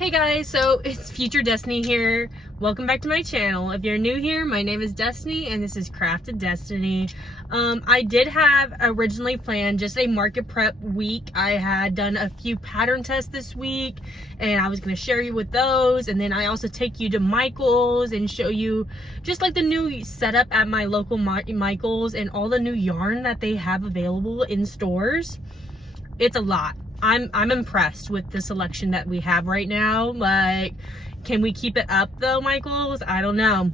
Hey guys, so it's Future Destiny here. Welcome back to my channel. If you're new here, my name is Destiny and this is Crafted Destiny. I did have originally planned just a market prep week. I had done a few pattern tests this week and I was going to share you with those, and then I also take you to Michael's and show you just like the new setup at my local Michael's and all the new yarn that they have available in stores. It's a lot. I'm impressed with the selection that we have right now. Like, can we keep it up though, Michaels? I don't know.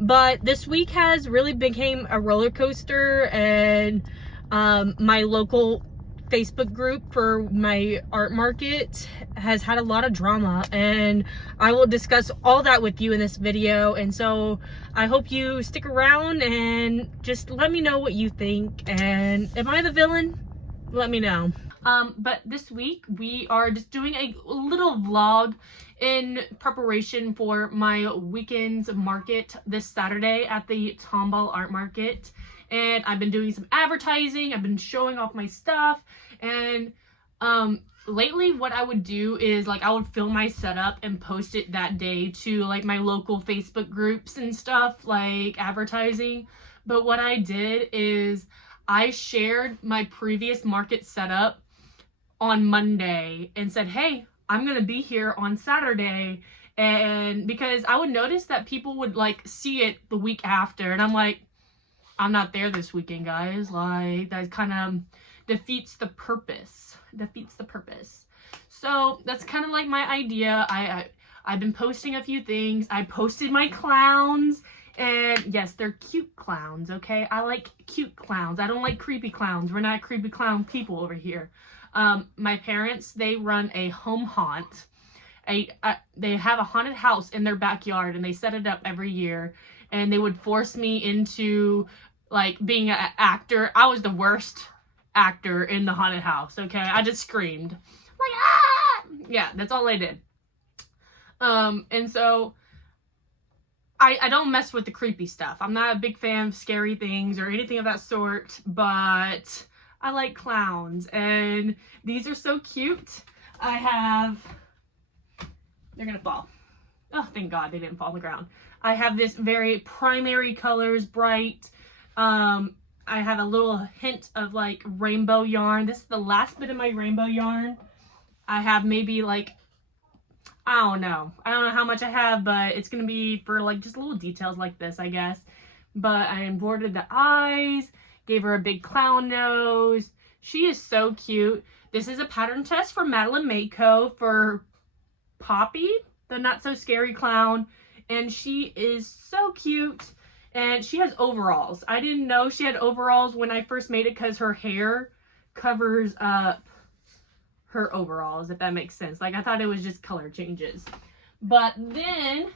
But this week has really became a roller coaster, and my local Facebook group for my art market has had a lot of drama, and I will discuss all that with you in this video. And so I hope you stick around and just let me know what you think. And am I the villain? Let me know. But this week we are just doing a little vlog in preparation for my weekend's market this Saturday at the Tomball Art Market. And I've been doing some advertising, I've been showing off my stuff, and lately what I would do is like I would film my setup and post it that day to like my local Facebook groups and stuff, like advertising. But what I did is I shared my previous market setup on Monday and said, hey, I'm gonna be here on Saturday. And because I would notice that people would like see it the week after, and I'm like, I'm not there this weekend, guys. Like, that kind of defeats the purpose. So that's kind of like my idea. I've been posting a few things. I posted my clowns, and yes, they're cute clowns, okay? I like cute clowns. I don't like creepy clowns. We're not creepy clown people over here. My parents, they run a home haunt. They have a haunted house in their backyard, and they set it up every year, and they would force me into like being an actor. I was the worst actor in the haunted house, okay? I just screamed like, ah! Yeah, that's all I did. And so I don't mess with the creepy stuff. I'm not a big fan of scary things or anything of that sort, but I like clowns, and these are so cute. They're gonna fall. Oh, thank God they didn't fall on the ground. I have this very primary colors, bright. I have a little hint of like rainbow yarn. This is the last bit of my rainbow yarn. I have maybe like, I don't know how much I have, but it's gonna be for like just little details like this, I guess. But I embroidered the eyes, gave her a big clown nose. She is so cute. This is a pattern test for Madeline Mako for Poppy, the not so scary clown. And she is so cute. And she has overalls. I didn't know she had overalls when I first made it because her hair covers up her overalls, if that makes sense. Like, I thought it was just color changes. But then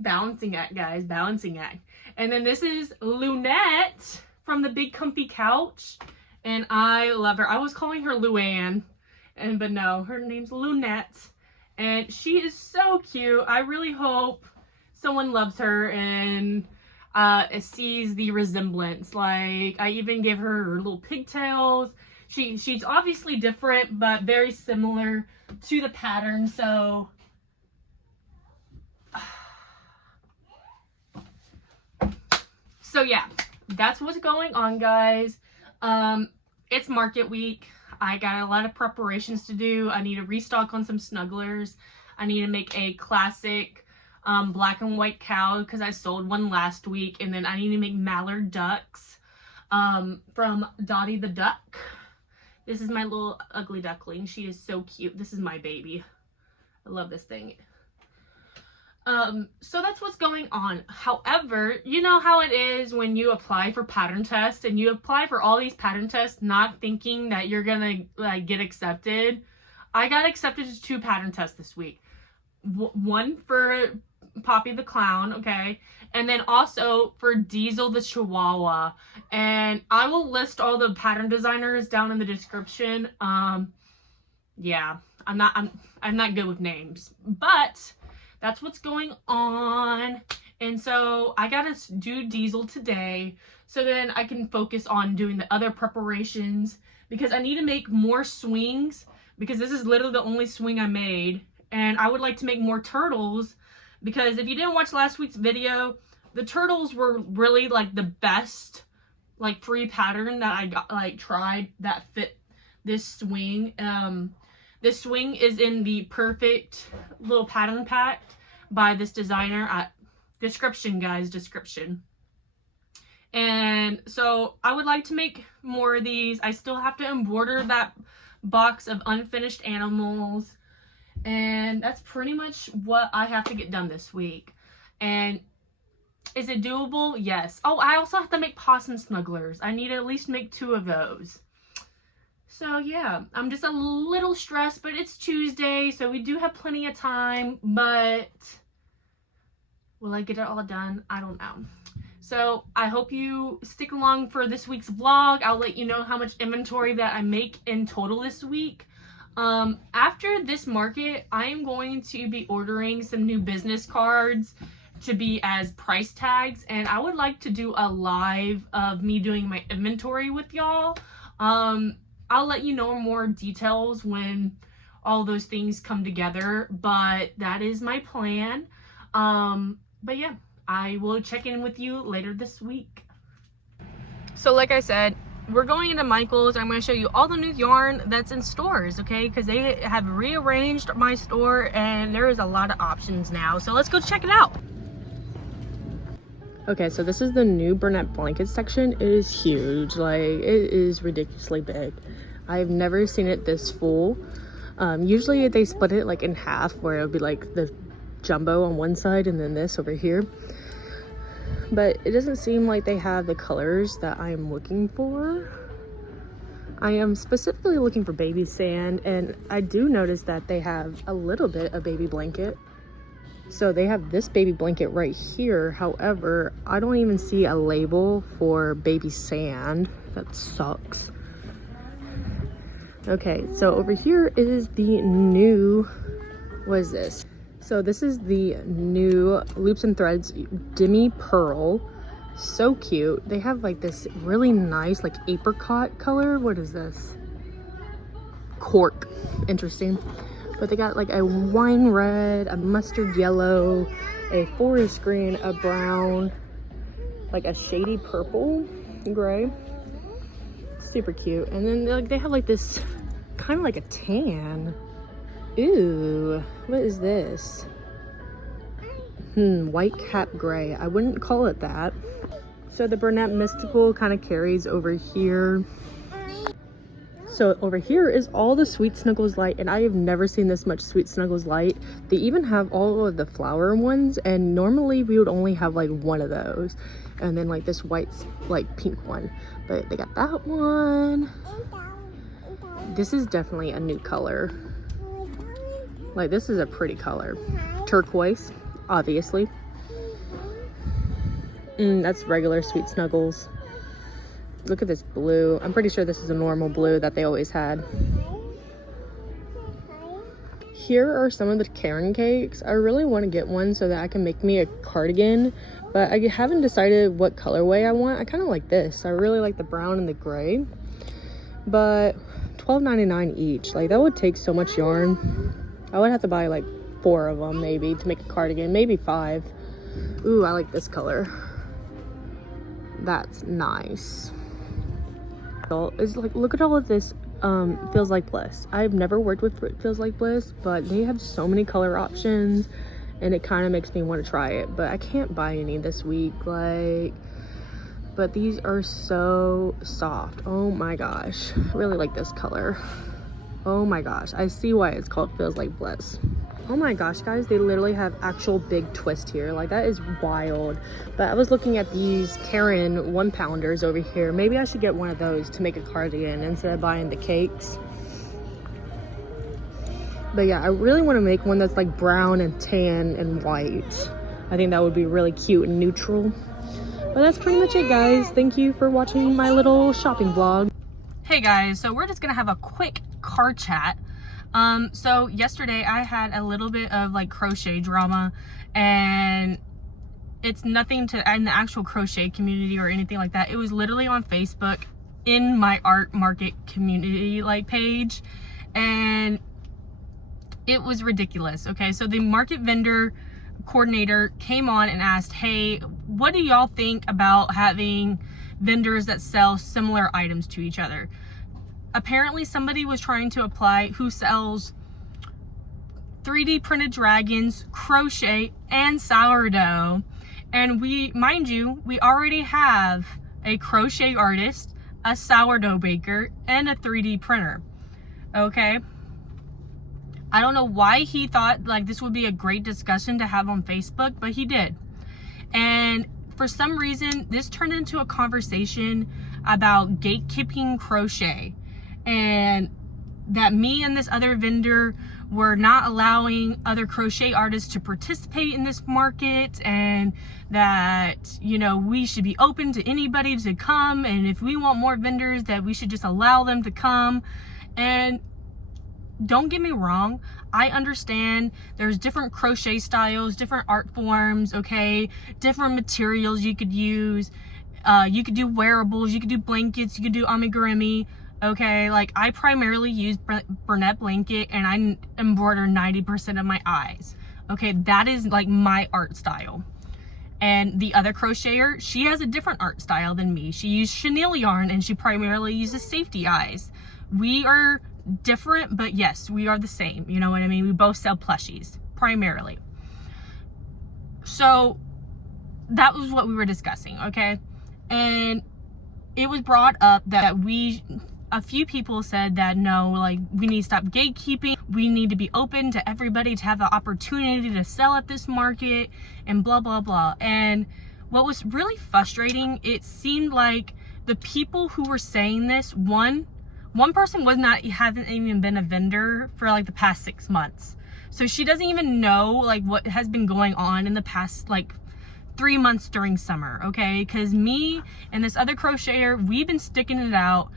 balancing act, guys, balancing act. And then this is Lunette from the Big Comfy Couch, and I love her. I was calling her Luann, but no, her name's Lunette, and she is so cute. I really hope someone loves her and sees the resemblance. Like, I even give her little pigtails. She's obviously different, but very similar to the pattern. So yeah, that's what's going on, guys. It's market week. I got a lot of preparations to do. I need to restock on some snugglers. I need to make a classic black and white cow because I sold one last week. And then I need to make mallard ducks from Dottie the Duck. This is my little ugly duckling. She is so cute. This is my baby. I love this thing. So that's what's going on. However, you know how it is when you apply for pattern tests, and you apply for all these pattern tests not thinking that you're gonna like get accepted. I got accepted to 2 pattern tests this week. One for Poppy the Clown, okay? And then also for Diesel the Chihuahua. And I will list all the pattern designers down in the description. Yeah, I'm not good with names, but that's what's going on. And so I gotta do Diesel today so then I can focus on doing the other preparations because I need to make more swings, because this is literally the only swing I made. And I would like to make more turtles, because if you didn't watch last week's video, the turtles were really like the best like free pattern that I got, like tried, that fit this swing. This swing is in the Purrfect little pattern pack by this designer. At description, guys, description. And so I would like to make more of these. I still have to embroider that box of unfinished animals, and that's pretty much what I have to get done this week. And is it doable? Yes. Oh, I also have to make possum snugglers. I need to at least make 2 of those. So yeah, I'm just a little stressed, but it's Tuesday, so we do have plenty of time. But will I get it all done? I don't know. So I hope you stick along for this week's vlog. I'll let you know how much inventory that I make in total this week. After this market, I am going to be ordering some new business cards to be as price tags, and I would like to do a live of me doing my inventory with y'all. I'll let you know more details when all those things come together, but that is my plan. But yeah, I will check in with you later this week. So like I said, we're going into Michael's. I'm going to show you all the new yarn that's in stores, okay? Because they have rearranged my store and there is a lot of options now. So let's go check it out. Okay, so this is the new Burnett blanket section. It is huge. Like, it is ridiculously big. I've never seen it this full. Usually they split it like in half, where it would be like the jumbo on one side and then this over here. But it doesn't seem like they have the colors that I am looking for. I am specifically looking for baby sand, and I do notice that they have a little bit of baby blanket. So they have this baby blanket right here. However, I don't even see a label for baby sand. That sucks. Okay, so over here is the new, what is this? So this is the new Loops and Threads Demi Pearl. So cute. They have like this really nice like apricot color. What is this? Cork. Interesting. But they got like a wine red, a mustard yellow, a forest green, a brown, like a shady purple, gray. Super cute. And then like they have like this kind of like a tan. Ooh, what is this? White cap gray. I wouldn't call it that. So the Burnett Mystical kind of carries over here. So over here is all the Sweet Snuggles Light, and I have never seen this much Sweet Snuggles Light. They even have all of the flower ones, and normally we would only have like one of those. And then like this white, like pink one. But they got that one. This is definitely a new color. Like, this is a pretty color. Turquoise, obviously. That's regular Sweet Snuggles. Look at this blue. I'm pretty sure this is a normal blue that they always had. Here are some of the Karen cakes. I really want to get one so that I can make me a cardigan, but I haven't decided what colorway I want. I kind of like this. I really like the brown and the gray, but $12.99 each. Like, that would take so much yarn. I would have to buy like 4 of them maybe to make a cardigan, maybe 5. Ooh, I like this color. That's nice. So it's like, look at all of this Feels Like Bliss. I've never worked with Feels Like Bliss, but they have so many color options and it kind of makes me want to try it, but I can't buy any this week. Like, but these are so soft. Oh my gosh, I really like this color. Oh my gosh, I see why it's called Feels Like Bliss. Oh my gosh, guys, they literally have actual big twist here. Like, that is wild. But I was looking at these Karen 1-pounders over here. Maybe I should get one of those to make a cardigan instead of buying the cakes. But yeah, I really want to make one that's like brown and tan and white. I think that would be really cute and neutral. But that's pretty much it, guys. Thank you for watching my little shopping vlog. Hey guys, so we're just gonna have a quick car chat. So yesterday I had a little bit of like crochet drama, and it's nothing to in the actual crochet community or anything like that. It was literally on Facebook in my art market community like page, and it was ridiculous. Okay, so the market vendor coordinator came on and asked, hey, what do y'all think about having vendors that sell similar items to each other? Apparently somebody was trying to apply who sells 3D printed dragons, crochet, and sourdough. And we, mind you, we already have a crochet artist, a sourdough baker, and a 3D printer. Okay? I don't know why he thought like this would be a great discussion to have on Facebook, but he did. And for some reason, this turned into a conversation about gatekeeping crochet, and that me and this other vendor were not allowing other crochet artists to participate in this market, and that, you know, we should be open to anybody to come, and if we want more vendors, that we should just allow them to come. And don't get me wrong, I understand there's different crochet styles, different art forms, okay, different materials you could use. You could do wearables, you could do blankets, you could do amigurumi. Okay, like I primarily use Bernette blanket, and I embroider 90% of my eyes. Okay, that is like my art style. And the other crocheter, she has a different art style than me. She used chenille yarn, and she primarily uses safety eyes. We are different, but yes, we are the same. You know what I mean? We both sell plushies, primarily. So that was what we were discussing, okay? And it was brought up that a few people said that no, like we need to stop gatekeeping. We need to be open to everybody to have the opportunity to sell at this market and blah, blah, blah. And what was really frustrating, it seemed like the people who were saying this, one person hasn't even been a vendor for like the past 6 months. So she doesn't even know like what has been going on in the past like 3 months during summer, okay? Because me and this other crocheter, we've been sticking it out,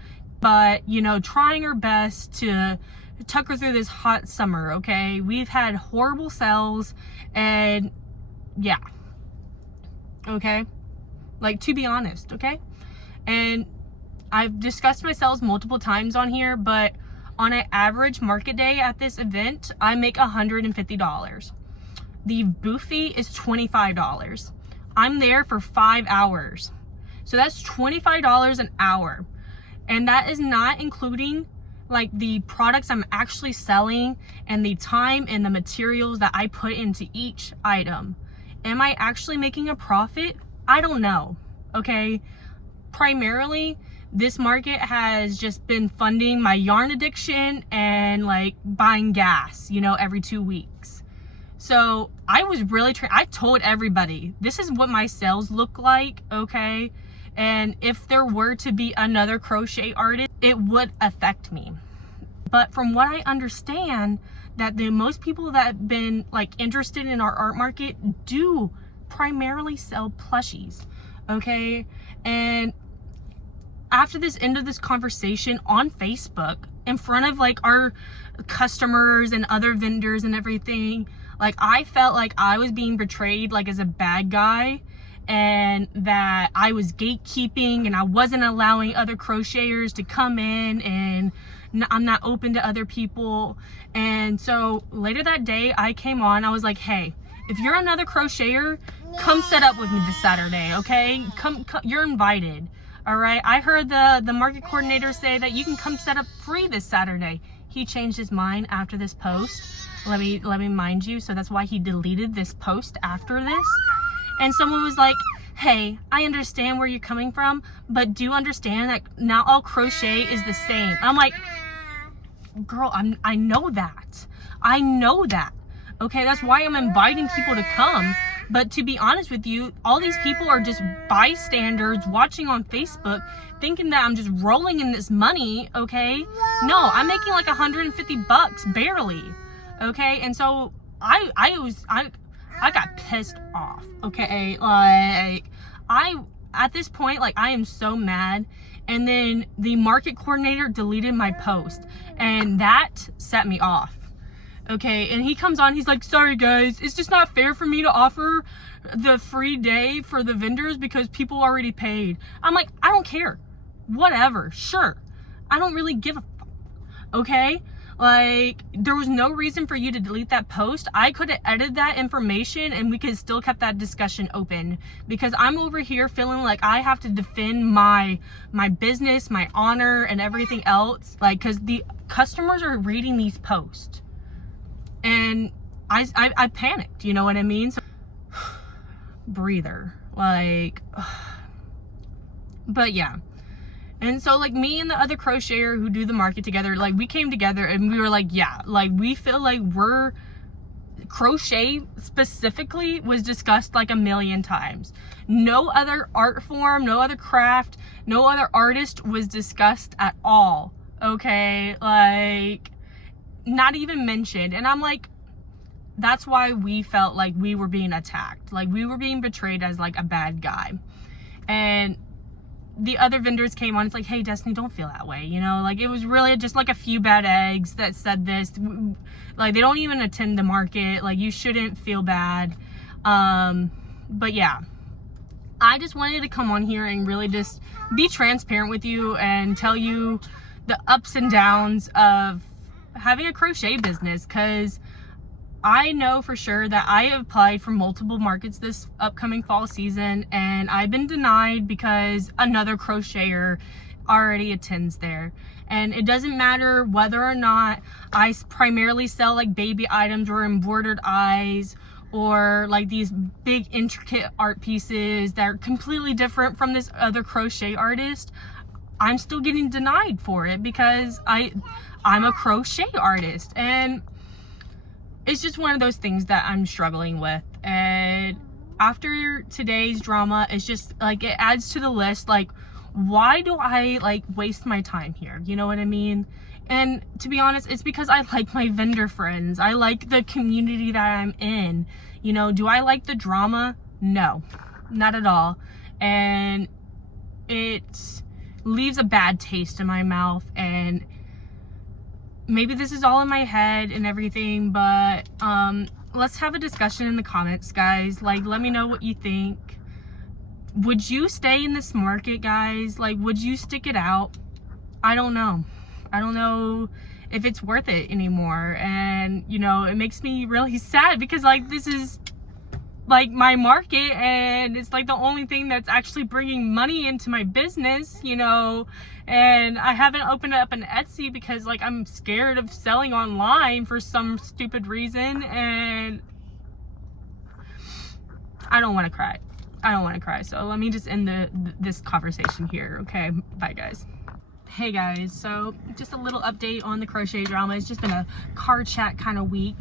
but, you know, trying our best to tucker through this hot summer, okay? We've had horrible sales, and yeah, okay? Like, to be honest, okay? And I've discussed my sales multiple times on here, but on an average market day at this event, I make $150. The booth fee is $25. I'm there for 5 hours. So that's $25 an hour. And that is not including like the products I'm actually selling and the time and the materials that I put into each item. Am I actually making a profit? I don't know, okay? Primarily, this market has just been funding my yarn addiction and like buying gas, you know, every 2 weeks. So I was really I told everybody, this is what my sales look like, okay? And if there were to be another crochet artist, it would affect me. But from what I understand, that the most people that have been like interested in our art market do primarily sell plushies, okay? And after this end of this conversation on Facebook, in front of like our customers and other vendors and everything, like I felt like I was being portrayed like as a bad guy, and that I was gatekeeping and I wasn't allowing other crocheters to come in, and I'm not open to other people. And so later that day I came on, I was like, hey, if you're another crocheter, come set up with me this Saturday, okay? Come, you're invited, all right? I heard the market coordinator say that you can come set up free this Saturday. He changed his mind after this post. Let me mind you, so that's why he deleted this post after this. And someone was like, hey, I understand where you're coming from, but do understand that not all crochet is the same. And I'm like, girl, I know that. I know that. Okay, that's why I'm inviting people to come. But to be honest with you, all these people are just bystanders watching on Facebook, thinking that I'm just rolling in this money, okay? No, I'm making like $150 barely, okay? And so I got pissed off, okay? Like, at this point, like, I am so mad. And then the market coordinator deleted my post, and that set me off. Okay, and he comes on, he's like, sorry guys, it's just not fair for me to offer the free day for the vendors because people already paid. I'm like, I don't care. whatever, sure. I don't really give a fuck, okay? Like, there was no reason for you to delete that post. I could have edited that information and we could still kept that discussion open, because I'm over here feeling like I have to defend my business, my honor, and everything else. Like, because the customers are reading these posts. And I panicked, you know what I mean? So, breather. Like, but yeah. And so, like, me and the other crocheter who do the market together, like, we came together and we were like, yeah, like, we feel like crochet specifically was discussed like a million times. No other art form, no other craft, no other artist was discussed at all, okay? Like, not even mentioned. And I'm like, that's why we felt like we were being attacked. Like, we were being betrayed as, like, a bad guy. And the other vendors came on, it's like, hey, Destiny, don't feel that way, you know? Like, it was really just like a few bad eggs that said this. Like, they don't even attend the market. Like, you shouldn't feel bad. But yeah, I just wanted to come on here and really just be transparent with you and tell you the ups and downs of having a crochet business, because I know for sure that I have applied for multiple markets this upcoming fall season, and I've been denied because another crocheter already attends there. And it doesn't matter whether or not I primarily sell like baby items or embroidered eyes or like these big intricate art pieces that are completely different from this other crochet artist. I'm still getting denied for it because I'm a crochet artist, and it's just one of those things that I'm struggling with. And after today's drama, it's just like, it adds to the list. Like, why do I like waste my time here? You know what I mean? And to be honest, it's because I like my vendor friends. I like the community that I'm in. You know, do I like the drama? No, not at all. And it leaves a bad taste in my mouth. And maybe this is all in my head and everything, but let's have a discussion in the comments, guys. Like, let me know what you think. Would you stay in this market, guys? Like, would you stick it out? I don't know. I don't know if it's worth it anymore. And, you know, it makes me really sad because, like, this is like my market, and it's like the only thing that's actually bringing money into my business, you know. And I haven't opened up an Etsy because, like, I'm scared of selling online for some stupid reason, and I don't want to cry. I don't want to cry. So let me just end this conversation here. Okay, bye guys. Hey guys, so just a little update on the crochet drama. It's just been a car chat kind of week,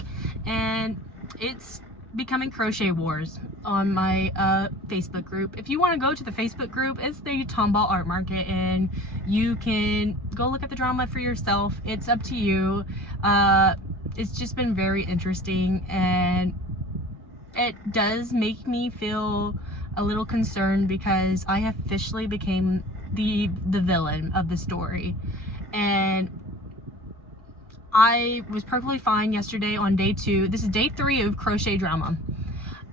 and it's becoming crochet wars on my Facebook group. If you want to go to the Facebook group, it's the Tomball Art Market, and you can go look at the drama for yourself. It's up to you. It's just been very interesting, and it does make me feel a little concerned because I officially became the villain of the story. And I was perfectly fine yesterday on day 2. This is day 3 of Crochet Drama.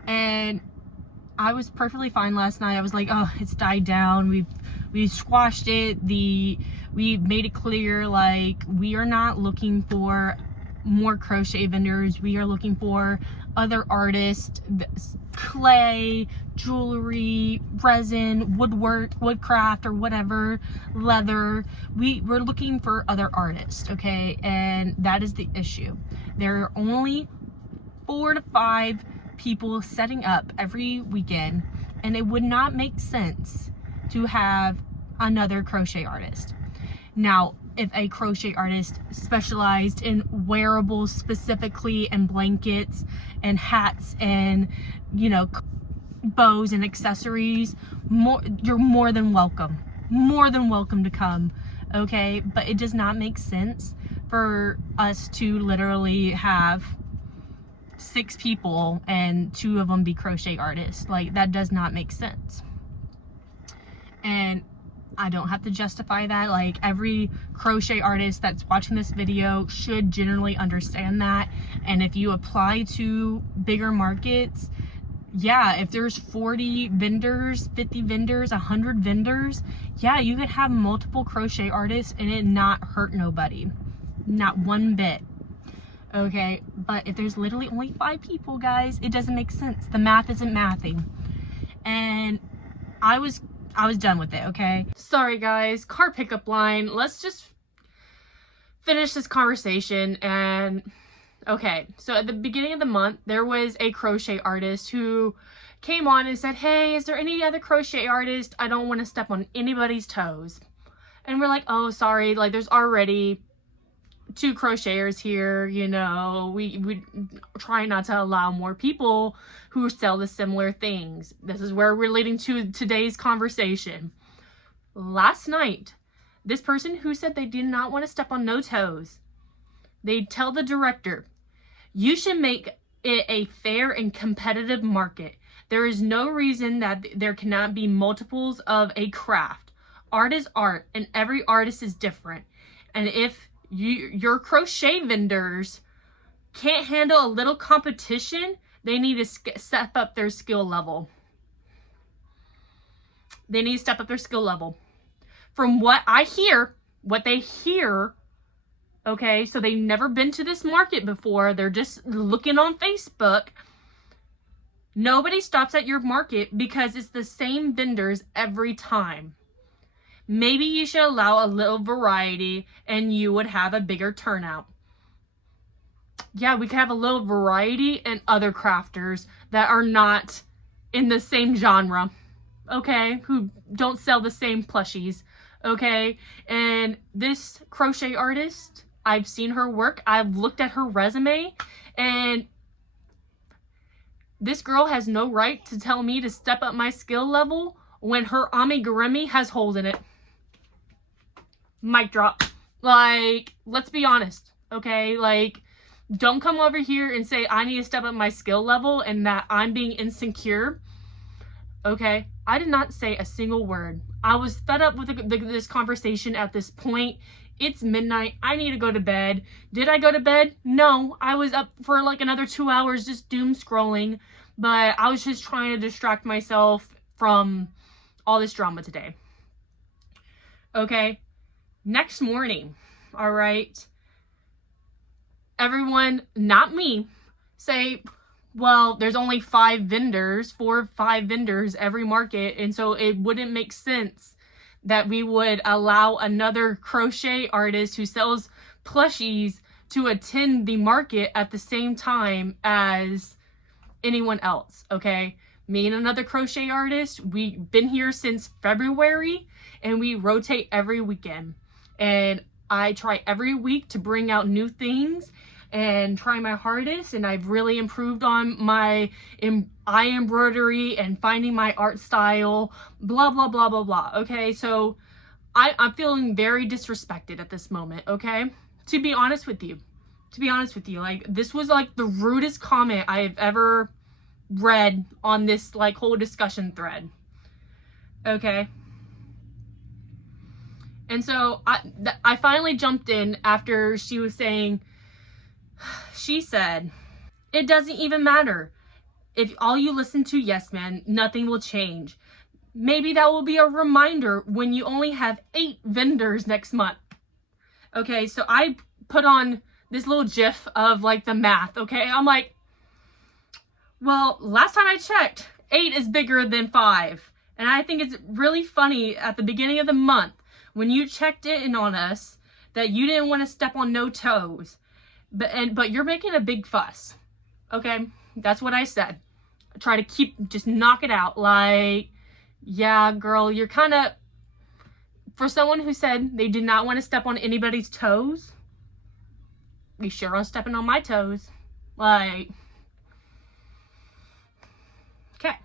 And I was perfectly fine last night. I was like, oh, it's died down. We've squashed it. We made it clear, like, we are not looking for more crochet vendors. We are looking for other artists, clay, jewelry, resin, woodwork, woodcraft, or whatever, leather. We're looking for other artists, okay? And that is the issue. There are only 4 to 5 people setting up every weekend, and it would not make sense to have another crochet artist. Now, if a crochet artist specialized in wearables specifically, and blankets and hats and, you know, bows and accessories, you're more than welcome to come, okay? But it does not make sense for us to literally have 6 people and 2 of them be crochet artists. Like, that does not make sense. And I don't have to justify that. Like, every crochet artist that's watching this video should generally understand that. And if you apply to bigger markets, yeah, if there's 40 vendors, 50 vendors, 100 vendors, yeah, you could have multiple crochet artists and it not hurt nobody. Not one bit. Okay, but if there's literally only 5 people, guys, it doesn't make sense. The math isn't mathing. And I was done with it, okay? Sorry, guys, car pickup line. Let's just finish this conversation. And okay, so at the beginning of the month, there was a crochet artist who came on and said, hey, is there any other crochet artist? I don't want to step on anybody's toes. And we're like, oh, sorry, like there's already 2 crocheters here, you know, we try not to allow more people who sell the similar things. This is where we're leading to today's conversation. Last night, this person who said they did not want to step on no toes, they tell the director, you should make it a fair and competitive market. There is no reason that there cannot be multiples of a craft. Art is art, and every artist is different. And if your crochet vendors can't handle a little competition, they need to step up their skill level. They need to step up their skill level. From what I hear, what they hear, okay, so they've never been to this market before, they're just looking on Facebook. Nobody stops at your market because it's the same vendors every time. Maybe you should allow a little variety and you would have a bigger turnout. Yeah, we could have a little variety and other crafters that are not in the same genre, okay, who don't sell the same plushies, okay? And this crochet artist, I've seen her work, I've looked at her resume, and this girl has no right to tell me to step up my skill level when her amigurumi has holes in it. Mic drop. Like, let's be honest, okay? Like, don't come over here and say I need to step up my skill level and that I'm being insecure, okay? I did not say a single word. I was fed up with this conversation at this point. It's midnight. I need to go to bed. Did I go to bed? No. I was up for like another 2 hours just doom scrolling, but I was just trying to distract myself from all this drama today. Okay? Next morning, all right, everyone, not me, say, well, there's only 4 or 5 vendors every market, and so it wouldn't make sense that we would allow another crochet artist who sells plushies to attend the market at the same time as anyone else, okay? Me and another crochet artist, we've been here since February, and we rotate every weekend. And I try every week to bring out new things and try my hardest, and I've really improved on my eye embroidery and finding my art style, blah, blah, blah, blah, blah, okay? So I'm feeling very disrespected at this moment, okay? To be honest with you, like, this was like the rudest comment I've ever read on this like whole discussion thread, okay? And so I finally jumped in after she was saying, she said, it doesn't even matter. If all you listen to yes men, nothing will change. Maybe that will be a reminder when you only have 8 vendors next month. Okay, so I put on this little gif of like the math, okay? I'm like, well, last time I checked, 8 is bigger than 5. And I think it's really funny at the beginning of the month, when you checked in on us, that you didn't want to step on no toes, but you're making a big fuss, okay? That's what I said. I try to just knock it out, like, yeah, girl, you're kind of, for someone who said they did not want to step on anybody's toes, you sure are stepping on my toes, like, okay.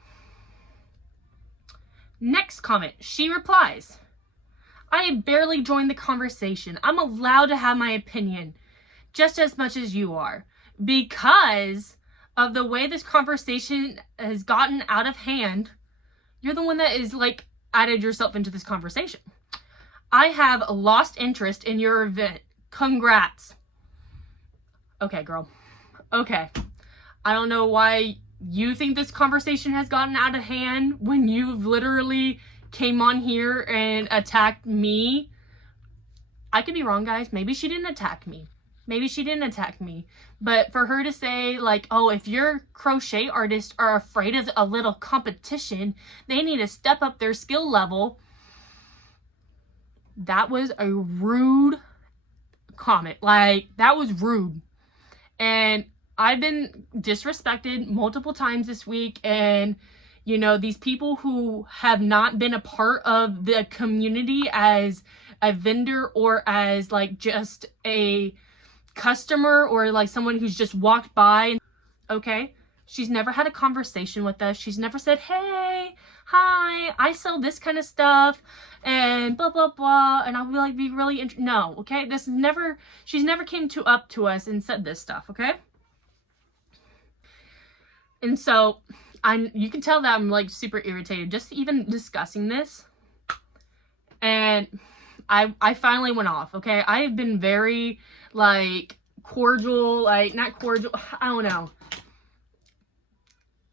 Next comment, she replies, I barely joined the conversation. I'm allowed to have my opinion just as much as you are, because of the way this conversation has gotten out of hand. You're the one that is like added yourself into this conversation. I have lost interest in your event. Congrats. Okay, girl. Okay. I don't know why you think this conversation has gotten out of hand when you've literally came on here and attacked me. I could be wrong, guys. Maybe she didn't attack me. Maybe she didn't attack me. But for her to say, like, oh, if your crochet artists are afraid of a little competition, they need to step up their skill level. That was a rude comment. Like, that was rude. And I've been disrespected multiple times this week. And, you know, these people who have not been a part of the community as a vendor or as, like, just a customer or like someone who's just walked by. Okay, she's never had a conversation with us. She's never said, hey, hi, I sell this kind of stuff and blah blah blah, and I will like be really no. Okay, this is never, she's never came up to us and said this stuff. Okay, and so you can tell that I'm like super irritated just even discussing this. And I finally went off. Okay, I have been very like cordial, like not cordial, I don't know.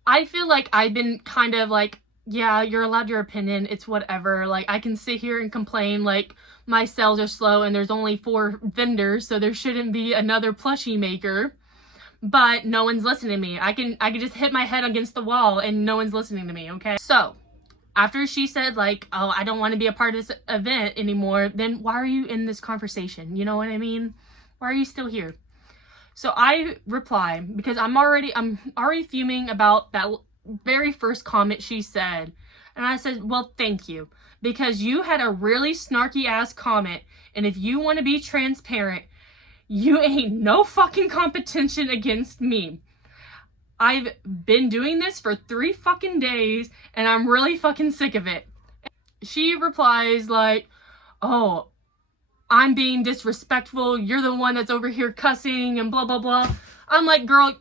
I feel like I've been kind of like, yeah, you're allowed your opinion, it's whatever. Like, I can sit here and complain like my sales are slow and there's only 4 vendors, so there shouldn't be another plushie maker, but no one's listening to me. I can just hit my head against the wall and no one's listening to me. Okay, so after she said like, oh, I don't want to be a part of this event anymore, then why are you in this conversation? You know what I mean? Why are you still here? So I reply, because I'm already fuming about that very first comment she said. And I said, well, thank you, because you had a really snarky ass comment. And if you want to be transparent, you ain't no fucking competition against me. I've been doing this for 3 fucking days and I'm really fucking sick of it. She replies like, oh, I'm being disrespectful. You're the one that's over here cussing and blah, blah, blah. I'm like, girl,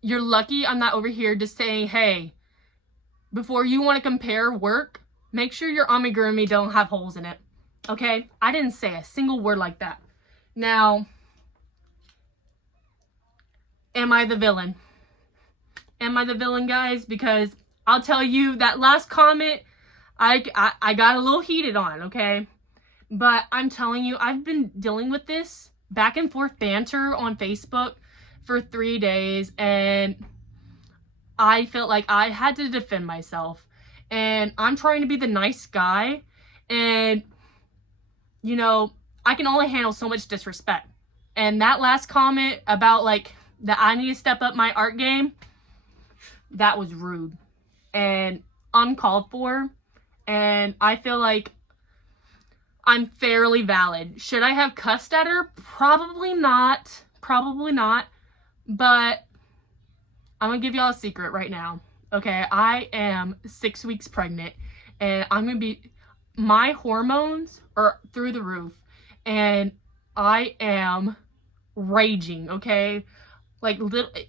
you're lucky I'm not over here just saying, hey, before you want to compare work, make sure your amigurumi don't have holes in it. Okay? I didn't say a single word like that. Now, am I the villain? Am I the villain, guys? Because I'll tell you, that last comment, I got a little heated on, okay? But I'm telling you, I've been dealing with this back and forth banter on Facebook for 3 days, and I felt like I had to defend myself. And I'm trying to be the nice guy, and, you know, I can only handle so much disrespect. And that last comment about, like, that I need to step up my art game, that was rude and uncalled for. And I feel like I'm fairly valid. Should I have cussed at her? Probably not. Probably not. But I'm gonna give y'all a secret right now. Okay, I am 6 weeks pregnant and my hormones are through the roof and I am raging, okay? Like,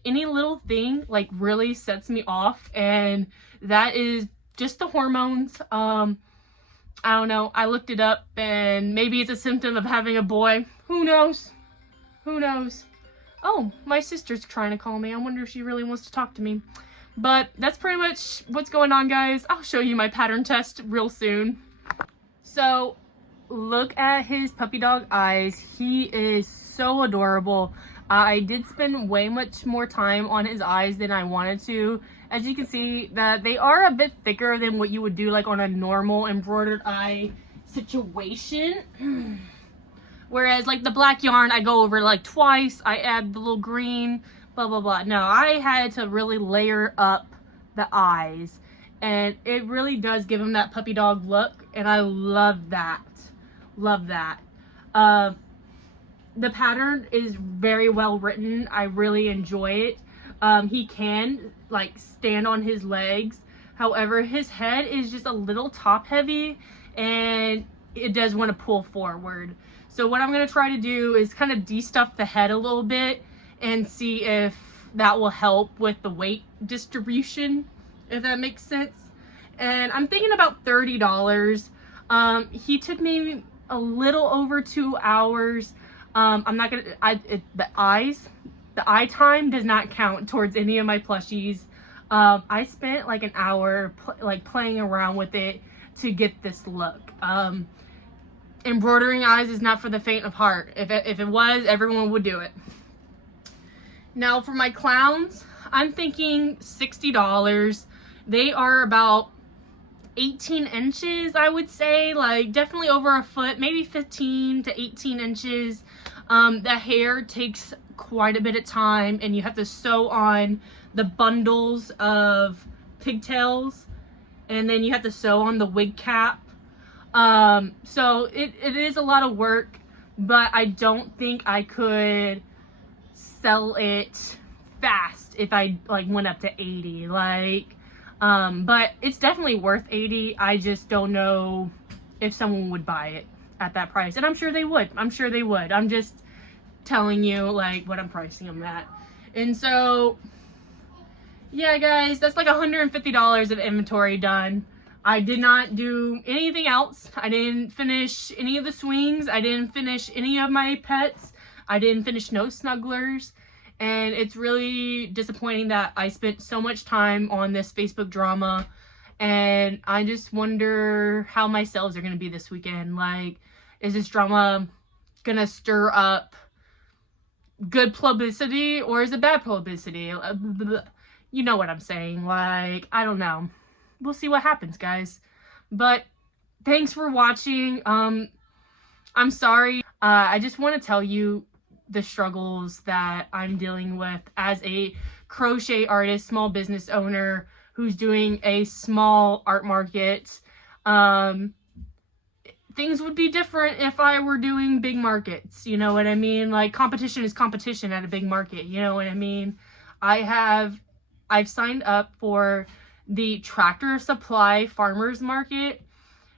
any little thing, like, really sets me off, and that is just the hormones. I don't know. I looked it up, and maybe it's a symptom of having a boy. Who knows? Who knows? Oh, my sister's trying to call me. I wonder if she really wants to talk to me. But that's pretty much what's going on, guys. I'll show you my pattern test real soon. So, look at his puppy dog eyes. He is so adorable. I did spend way much more time on his eyes than I wanted to. As you can see, that they are a bit thicker than what you would do like on a normal embroidered eye situation. Whereas like the black yarn, I go over like twice. I add the little green, blah, blah, blah. No, I had to really layer up the eyes. And it really does give him that puppy dog look. And I love that. Love that. The pattern is very well written. I really enjoy it. He can like stand on his legs. However, his head is just a little top heavy and it does want to pull forward. So what I'm going to try to do is kind of de-stuff the head a little bit and see if that will help with the weight distribution, if that makes sense. And I'm thinking about $30. He took me a little over 2 hours. I'm not gonna, the the eye time does not count towards any of my plushies. I spent like an hour playing around with it to get this look. Embroidering eyes is not for the faint of heart. If it was, everyone would do it. Now for my clowns, I'm thinking $60. They are about 18 inches, I would say, like definitely over a foot, maybe 15 to 18 inches. The hair takes quite a bit of time, and you have to sew on the bundles of pigtails, and then you have to sew on the wig cap. So it is a lot of work, but I don't think I could sell it fast if I like went up to 80, but it's definitely worth 80. I just don't know if someone would buy it at that price, and I'm sure they would. I'm just telling you like what I'm pricing them at. And so yeah guys, that's like $150 of inventory done. I did not do anything else. I didn't finish any of the swings. I didn't finish any of my pets. I didn't finish no snugglers. And it's really disappointing that I spent so much time on this Facebook drama. And I just wonder how my sales are going to be this weekend. Like, is this drama going to stir up good publicity, or is it bad publicity? You know what I'm saying. Like, I don't know. We'll see what happens, guys. But thanks for watching. I'm sorry. I just want to tell you the struggles that I'm dealing with as a crochet artist, small business owner who's doing a small art market. Things would be different if I were doing big markets, you know what I mean? Like, competition is competition at a big market, you know what I mean? I've signed up for the Tractor Supply Farmers Market,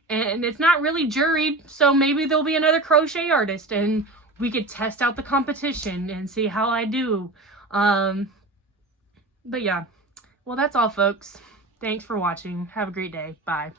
and it's not really juried, so maybe there'll be another crochet artist and we could test out the competition and see how I do. But yeah, well, that's all folks. Thanks for watching. Have a great day. Bye.